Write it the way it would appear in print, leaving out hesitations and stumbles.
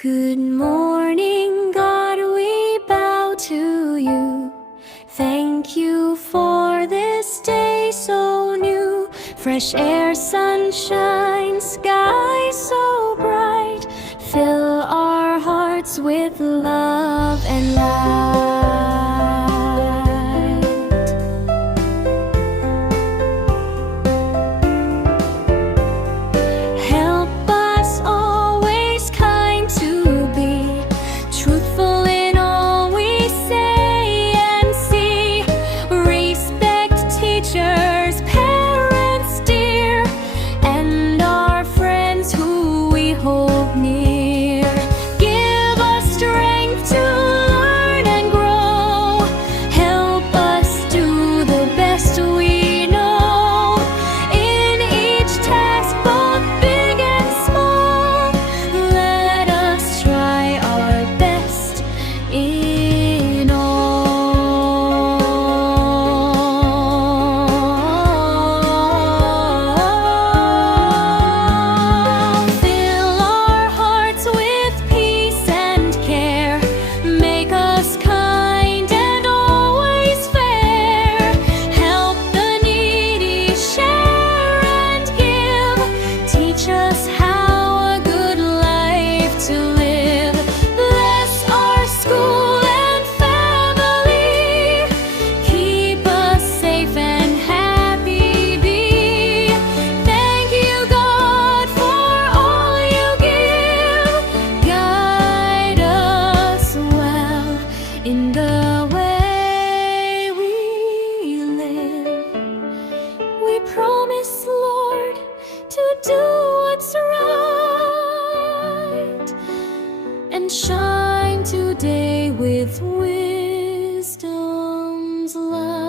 Good morning, God, we bow to you. Thank you for this day so new. Fresh air, sunshine, sky so bright. Fill our hearts with love and light. Help us always kind to be, truthful in all we say and see. Respect teachers, parents dear, and our friends who we hold near. Give us strength to learn and grow. Help us do the best we know. In each task, both big and small, let us try our best in all. Fill our hearts with peace and care. Make us kind and always fair. Help the needy, share and give. Teach us how a good life to live. Bless our school and family. Keep us safe and happy be. Thank you, God, for all you give. Guide us well in the way we live. We promise, Lord, to do what's right and shine today with wisdom's light.